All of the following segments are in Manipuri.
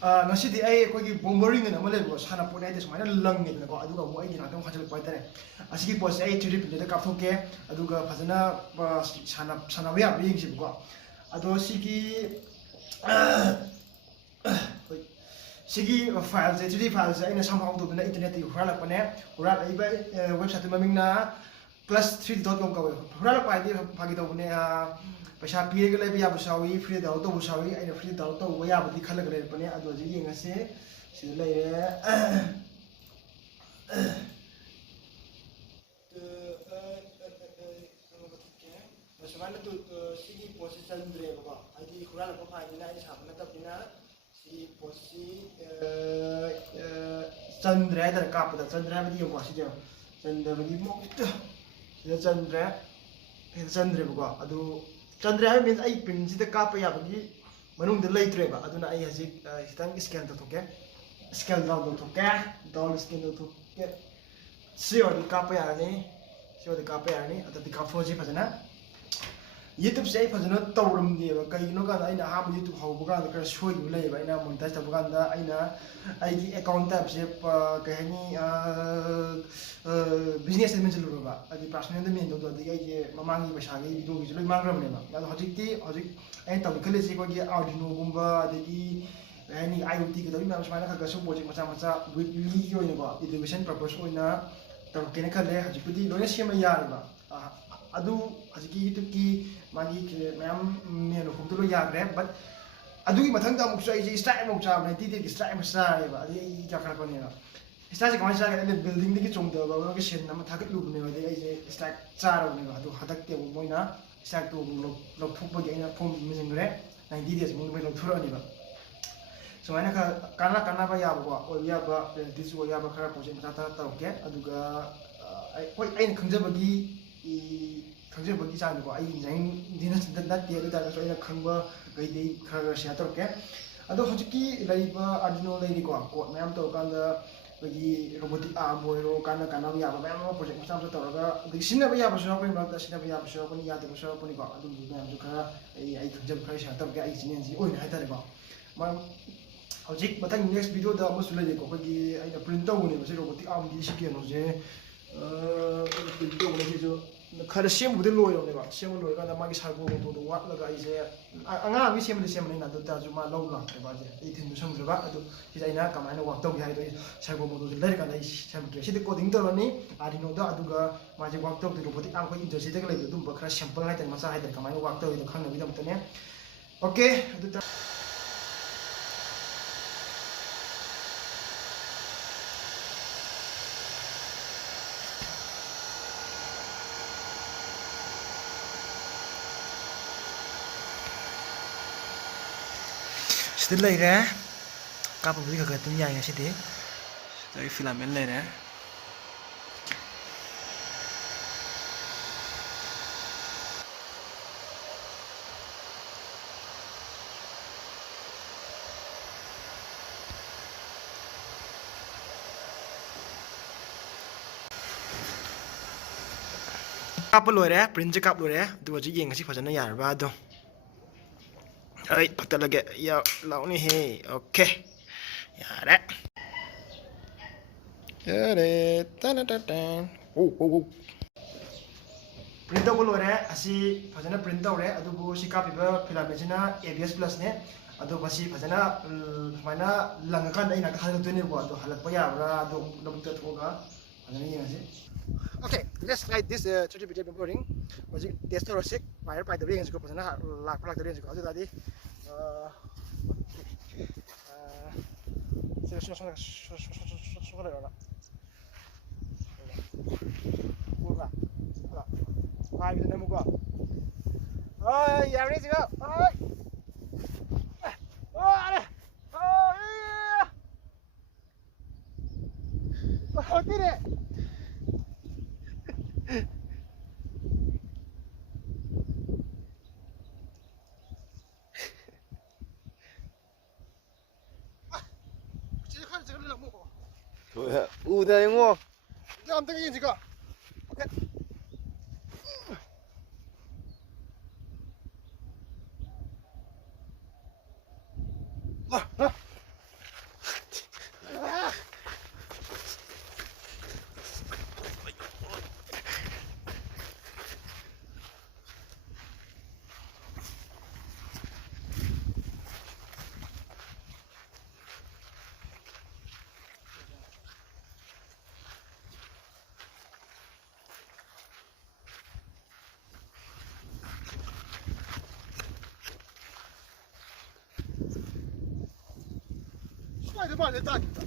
ꯉꯁꯤꯗꯤ ꯑꯩꯈꯣꯏꯒꯤ ꯕꯣꯝꯕꯔꯤꯡ ꯑꯅ ꯑꯃ ꯂꯩꯕꯀꯣ ꯁꯥꯟꯅꯄꯣꯠ ꯍꯥꯏꯗꯤ ꯁꯨꯃꯥꯏꯅ ꯂꯪꯉꯦꯗꯅꯀꯣ ꯑꯗꯨꯒ ꯑꯃꯨꯛ ꯑꯩꯒꯤ ꯉꯥꯛꯇꯪ ꯍꯟꯖꯤꯜꯂꯛꯄ ꯍꯥꯏꯇꯥꯔꯦ ꯑꯁꯤꯒꯤ ꯄꯣꯠꯁꯦ ꯑꯩ 3D ꯄ꯭ꯔꯤꯟꯇꯔꯗ ꯀꯥꯞꯊꯣꯛꯀꯦ ꯑꯗꯨꯒ ꯐꯖꯅ ꯁꯥꯟꯅꯕ ꯌꯥꯕ꯭ꯔꯥ ꯌꯦꯡꯁꯤꯕꯀꯣ ꯑꯗꯣ ꯁꯤꯒꯤ ꯐꯥꯏꯜꯁꯦ 3D ꯐꯥꯏꯜꯁꯦ ꯑꯩꯅ ꯁꯝꯍꯥꯎꯗꯧꯗꯨꯅ ꯏꯟꯇꯔꯅꯦꯠꯇꯒꯤ ꯍꯨꯔꯥꯜꯂꯛꯄꯅꯦ ꯍꯨꯔꯥꯜꯂꯛꯏꯕ ꯋꯦꯕꯁꯥꯏꯠꯇꯨ ꯃꯃꯤꯡꯅ +3D.com ꯀꯧꯋꯦ ꯍꯨꯔꯥꯜꯂꯛꯄ ꯍꯥꯏꯗꯤ ꯐꯥꯒꯤ ꯇꯧꯕꯅꯦ ꯄꯩꯁꯥ ꯄꯤꯔꯒ ꯂꯩꯕ ꯌꯥꯕꯁꯨ ꯌꯥꯎꯏ ꯐ꯭ꯔꯤ ꯗꯥꯎꯟꯂꯣꯗ ꯇꯧꯕꯁꯨ ꯌꯥꯎꯏ ꯑꯩꯅ ꯐ꯭ꯔꯤ ꯗꯥꯎꯟꯂꯣꯗ ꯇꯧꯕ ꯌꯥꯕꯗꯤ ꯈꯜꯂꯒ ꯂꯩꯔꯛꯄꯅꯦ ꯑꯗꯣ ꯍꯧꯖꯤꯛ ꯌꯦꯡꯉꯁꯤ sida layre sumaina tu sigi posi chandre ba adi khurala ko faina ai sabna tapina si posi chandre dar kapda chandre badi yo wasi jo chandre badi mo sida chandre ba adu chandre means ai pin sida kapa ya badi manung da leitre ba aduna ai hajik hitang scan to ke scan down to ke down scan to ke sure di kapa ya ni adadi kapfoji fajana YouTube से फजना तौरमनेबा कईनो का अइना हाब YouTube हौबगा खरा सोइबु लेबा अइना मोनेटाइज तबगा अइना आइगी अकाउंट टाइप से कहनी बिजनेस में चलुबा अदि पर्सनल में दो अदि आइगे ममांगी पैसागी वीडियो गी लोइ मांग्रबनेबा अदो हजिकती हजिक अइ तबखले से कोगी आर्डिनो गुंबा अदि यानी IoT के तबि मैम समाना खगसु प्रोजेक्ट मचा मचा वीकली की ओइनबा एजुकेशन पर्पस ओइना तबकेने खले हजिकती लोइना सेमा यारबा अदु हजिकी YouTube की मागी मैम मेनो खुद लो याग्रे बट अदुगी मथंग दा मुक्सु आइजे स्ट्राइक मुक चाब 90 के स्ट्राइक म सारेबा अदि जा खर कोनेबा स्ट्राइक कमाइ सारे ले बिल्डिंग दि चोंग दबा ग सेन नम थागत लुबने अदि आइजे स्ट्राइक चारबनेबा अदु हदक ते मोइना स्ट्राइक तो लौथुपगि अइना फॉर्म मिजिंगरे 90 डेज मुंग बै लौथुरनिबा सुमाइना काना काना बा याबा ओ याबा दिस ओ याबा खरा प्रोजेक्ट मचा ता तौके अदुगा कोइ अइन खंजबगी खंजबगी चांदको आई जाइन दिना नत्ते अदु तारसो अइना खंबा गैदि खरा शेयर तौके अदो हजिकी लैबा आर्डिनो लैरिको कोड मैम तो कांदा बगी रोबोटिक आर्म ओइरो काना काना याबा मैम प्रोजेक्ट मचा मचा तौरगा अदि सिनबा याबसो याबनि बादा सिनबा याबसो याबनि यादबसो याबनि को अदु मैम जो खरा आई खंजब खरा शेयर तौके आई चिनेन जी ओइन हाइतारेको मैम हजिक मथंग नेक्स्ट वीडियो दा मसु लैरिको बगी आइना प्रिंट तौने बसे रोबोटिक आर्म दी सिकेनोजे प्रिंट तौने जो खर सेमबुदे लोइरोनेबा सेम लोइगा मागी सागो तो वाटलगा आइजे अंगामी सेमने ना दता जुमा लौ लाख्रेबा जे ए थिन संग्रबा अदु इजाइना कमाइना वर्क तौगे हाइदो सागो मोदो लेरगा लै सेमट्रे सिदे कोडिंग तौरनी आर्डिनो दा अदुगा माजे वर्क तौदे रोबोटिक आम को इंडस्ट्री दे लैबो दुम खरा सैंपल हाइदे मचा हाइदे कमाइना वर्क तौदे खंगबि दमतने ओके अदु sida leire kapa budi ka tum yaay ngasi de dari filament leire kapa loire print je kap loire du ji yeng ngasi phajana yarba do ai patah lagi ya lau nih he oke ya deh print out lore asi fajana print out re adubu si kapiba filament na ABS plus ne adu basi fajana mana langkan dai nak hal tu ne bo adu halak pa ya bra adu namta thoga fajana ye ngasi okay let's try this 3D printed boring basi tester rosik fire pai dari ngasi ko fajana lak plak dari ngasi ko adu tadi udah yang mau jangan tinggi juga oke Sai ba ne ta ki ta.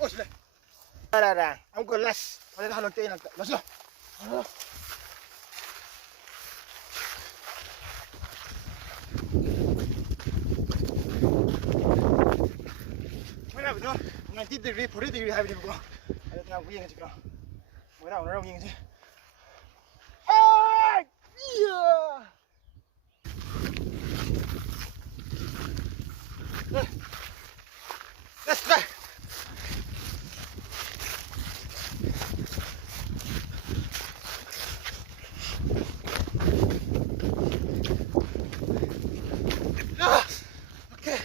Oh, sila. Ra. Ang kulas. Wala na halog tayo nagta. Let's go. Mira, betul. 90 degree, 40 degree hai betul. Ada tengah uyang juga. Mira, orang uyang je. Ah! Yeah! Let's try. Okay.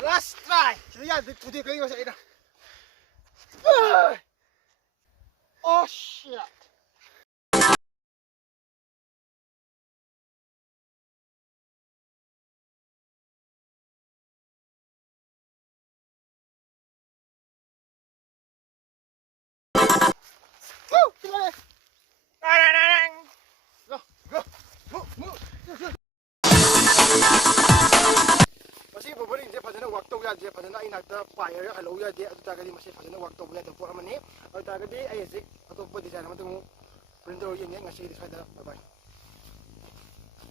Last try. Kita ya, today kali masa ini. Oh shit. Woo! Gimana? Go, go, move. Masih beberapa je pada waktu ya je pada nak ingat fire kalau ya je atau tadi masih pada waktu boleh tempoh mana atau tadi ayah sih atau pada sana macam printer yang ngasih di sana bye bye.